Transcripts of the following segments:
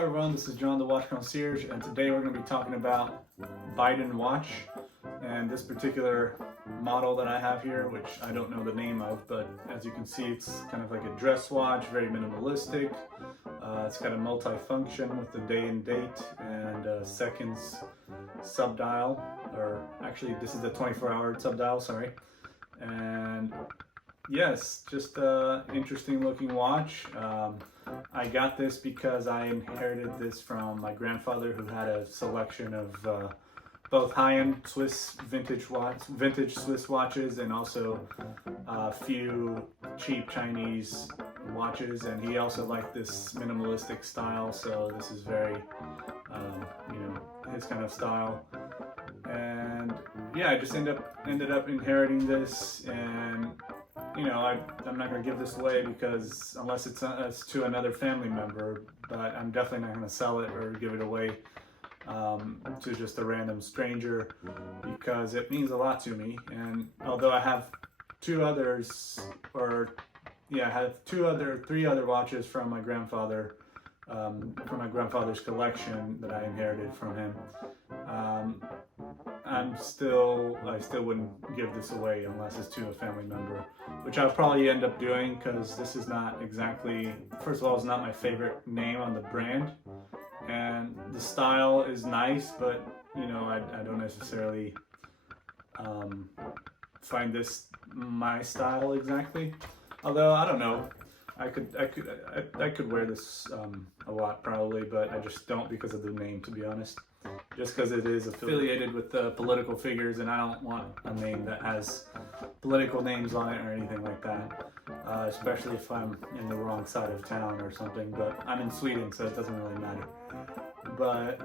everyone, this is John the Watch Concierge, and today we're going to be talking about Biden watch. And this particular model that I have here, which I don't know the name of, but as you can see, it's kind of like a dress watch, very minimalistic. It's got a multi-function with the day and date and seconds sub-dial, or actually this is the 24-hour sub-dial, sorry. And yes, just an interesting looking watch. I got this because I inherited this from my grandfather, who had a selection of both high-end Swiss vintage Swiss watches, and also a few cheap Chinese watches. And he also liked this minimalistic style, so this is very, his kind of style. And yeah, I just ended up inheriting this, and I'm not going to give this away because unless it's to another family member, but I'm definitely not going to sell it or give it away to just a random stranger, because it means a lot to me. And although I have three other watches from my grandfather, from my grandfather's collection that I inherited from him, I still wouldn't give this away unless it's to a family member, which I'll probably end up doing, because this is not exactly, first of all, it's not my favorite name on the brand, and the style is nice, but I don't necessarily find this my style exactly. Although I don't know, I could wear this a lot probably, but I just don't because of the name, to be honest. Just because it is affiliated with political figures, and I don't want a name that has political names on it or anything like that, especially if I'm in the wrong side of town or something. But I'm in Sweden, so it doesn't really matter. But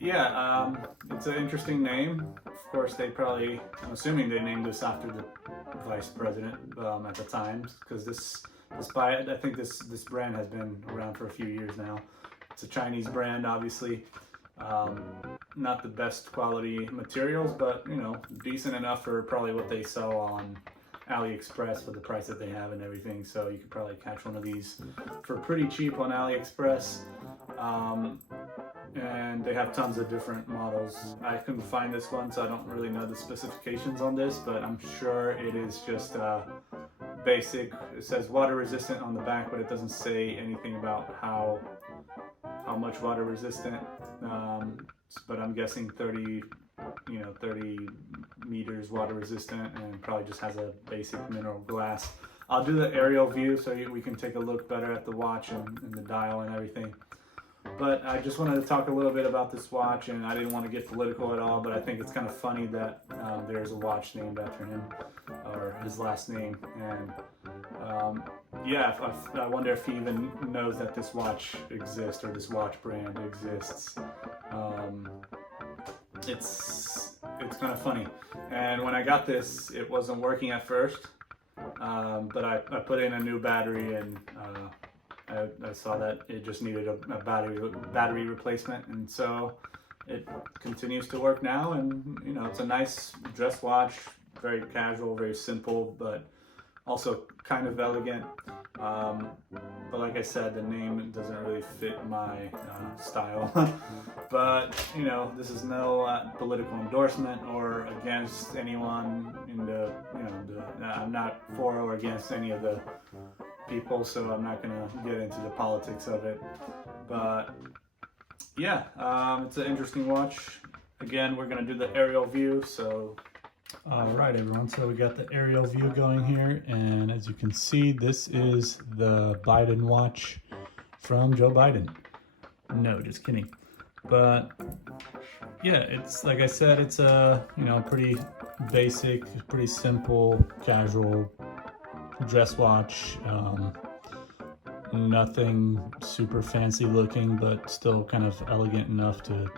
yeah, it's an interesting name. Of course, I'm assuming they named this after the vice president at the time, because I think this brand has been around for a few years now. It's a Chinese brand, obviously. Not the best quality materials, but decent enough for probably what they sell on AliExpress for the price that they have and everything. So you could probably catch one of these for pretty cheap on AliExpress. And they have tons of different models. I couldn't find this one, so I don't really know the specifications on this, but I'm sure it is just basic. It says water resistant on the back, but it doesn't say anything about how much water resistant. But I'm guessing 30 meters water resistant, and probably just has a basic mineral glass. I'll do the aerial view so we can take a look better at the watch and the dial and everything. But I just wanted to talk a little bit about this watch, and I didn't want to get political at all, but I think it's kind of funny that there's a watch named after him, or his last name. And yeah, I wonder if he even knows that this watch exists, or this watch brand exists. It's kind of funny. And when I got this, it wasn't working at first, but I put in a new battery, and I saw that it just needed a battery replacement, and so it continues to work now. And it's a nice dress watch, very casual, very simple, but also kind of elegant. But like I said, the name doesn't really fit my style. But this is no political endorsement or against anyone in the I'm not for or against any of the people, so I'm not gonna get into the politics of it. But yeah, it's an interesting watch. Again, we're gonna do the aerial view. So alright everyone, so we got the aerial view going here, and as you can see, this is the Biden watch from Joe Biden. No, just kidding. But yeah, it's like I said, it's a pretty basic, pretty simple, casual dress watch. Nothing super fancy looking, but still kind of elegant enough to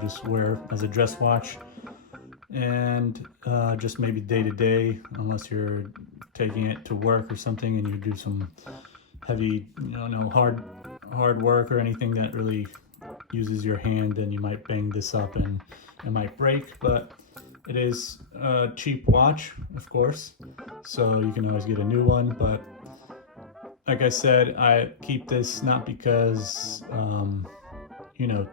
just wear as a dress watch. And just maybe day to day, unless you're taking it to work or something and you do some heavy hard work or anything that really uses your hand, then you might bang this up and it might break. But it is a cheap watch, of course, so you can always get a new one. But like I said, I keep this not because you know,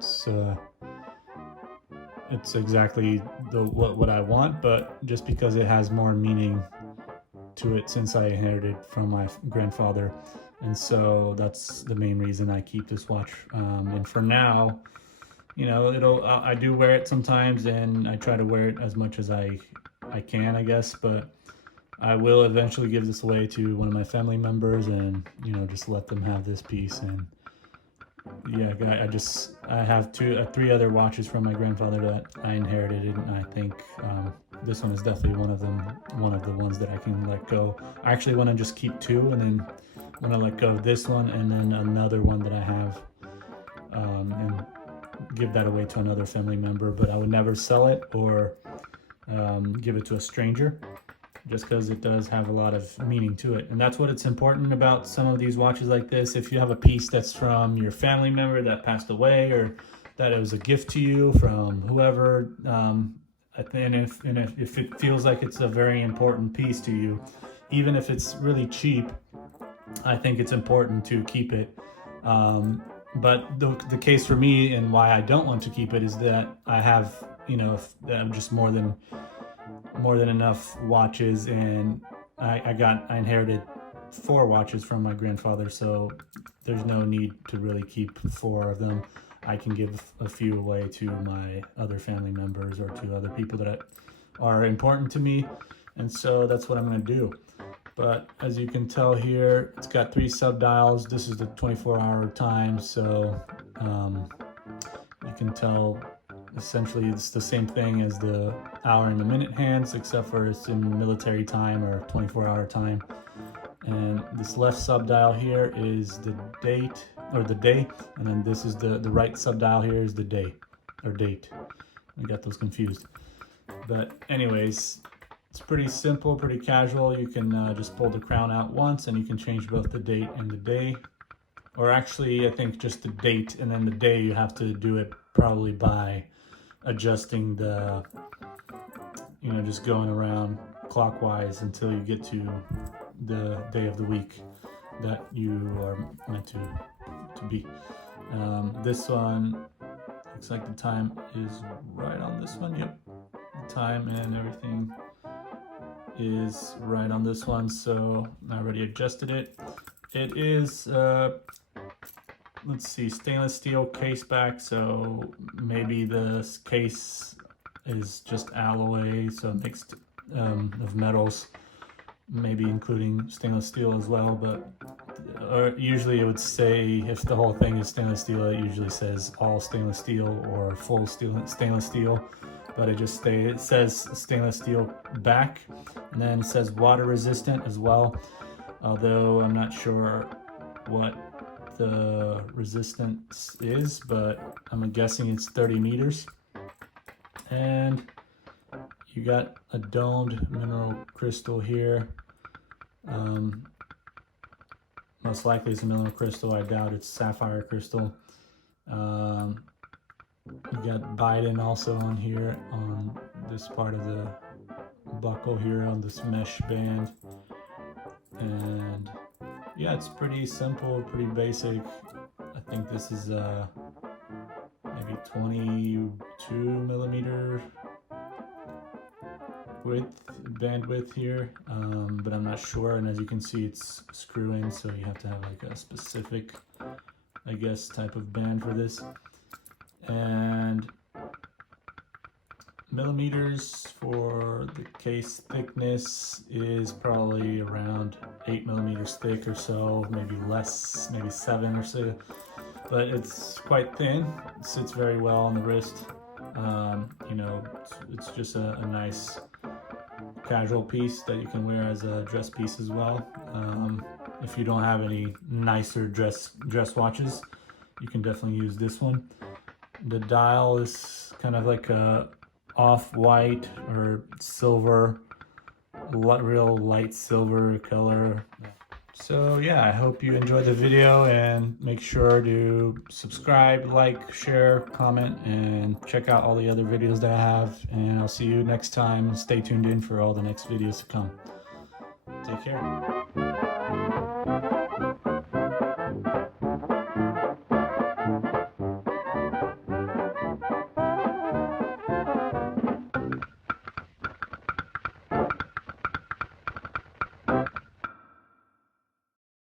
it's exactly what I want, but just because it has more meaning to it since I inherited from my grandfather. And so that's the main reason I keep this watch. And for now, you know, I do wear it sometimes, and I try to wear it as much as I can, I guess. But I will eventually give this away to one of my family members, and you know, just let them have this piece. And yeah, I have three other watches from my grandfather that I inherited, and I think this one is definitely one of the ones that I can let go. I actually want to just keep two, and then want to let go of this one, and then another one that I have, and give that away to another family member. But I would never sell it or give it to a stranger, just because it does have a lot of meaning to it. And that's what it's important about some of these watches like this. If you have a piece that's from your family member that passed away, or that it was a gift to you from whoever, and if it feels like it's a very important piece to you, even if it's really cheap, I think it's important to keep it. But the case for me, and why I don't want to keep it, is that I have, you know, just more than enough watches, and I inherited 4 watches from my grandfather, so there's no need to really keep 4 of them. I can give a few away to my other family members or to other people that are important to me, and so that's what I'm going to do. But as you can tell here, it's got 3 sub-dials. This is the 24-hour time, so you can tell essentially it's the same thing as the hour and the minute hands, except for it's in military time or 24-hour time. And this left sub-dial here is the date, or the day, and then this is the right sub-dial here is the day, or date. I got those confused. But anyways, it's pretty simple, pretty casual. You can just pull the crown out once, and you can change both the date and the day. Or actually, I think just the date, and then the day you have to do it probably by adjusting the, you know, just going around clockwise until you get to the day of the week that you are meant to be. This one looks like the time is right on this one. Yep, the time and everything is right on this one, so I already adjusted it. It is let's see, stainless steel case back, so maybe the case is just alloy, so mixed of metals, maybe including stainless steel as well. But usually it would say, if the whole thing is stainless steel, it usually says all stainless steel or full stainless steel. But it says stainless steel back, and then it says water resistant as well, although I'm not sure what the resistance is, but I'm guessing it's 30 meters. And you got a domed mineral crystal here. Most likely it's a mineral crystal. I doubt it's sapphire crystal. You got Biden also on here on this part of the buckle here on this mesh band. And yeah, it's pretty simple, pretty basic. I think this is maybe 22 millimeter bandwidth here, but I'm not sure. And as you can see, it's screw in, so you have to have like a specific, I guess, type of band for this. And millimeters for the case thickness is probably around 8 millimeters thick or so, maybe less, maybe 7 or so, but it's quite thin. It sits very well on the wrist. You know, it's just a nice casual piece that you can wear as a dress piece as well. If you don't have any nicer dress watches, you can definitely use this one. The dial is kind of like a off-white or silver, real light silver color. So yeah, I hope you enjoyed the video, and make sure to subscribe, like, share, comment, and check out all the other videos that I have. And I'll see you next time. Stay tuned in for all the next videos to come. Take care.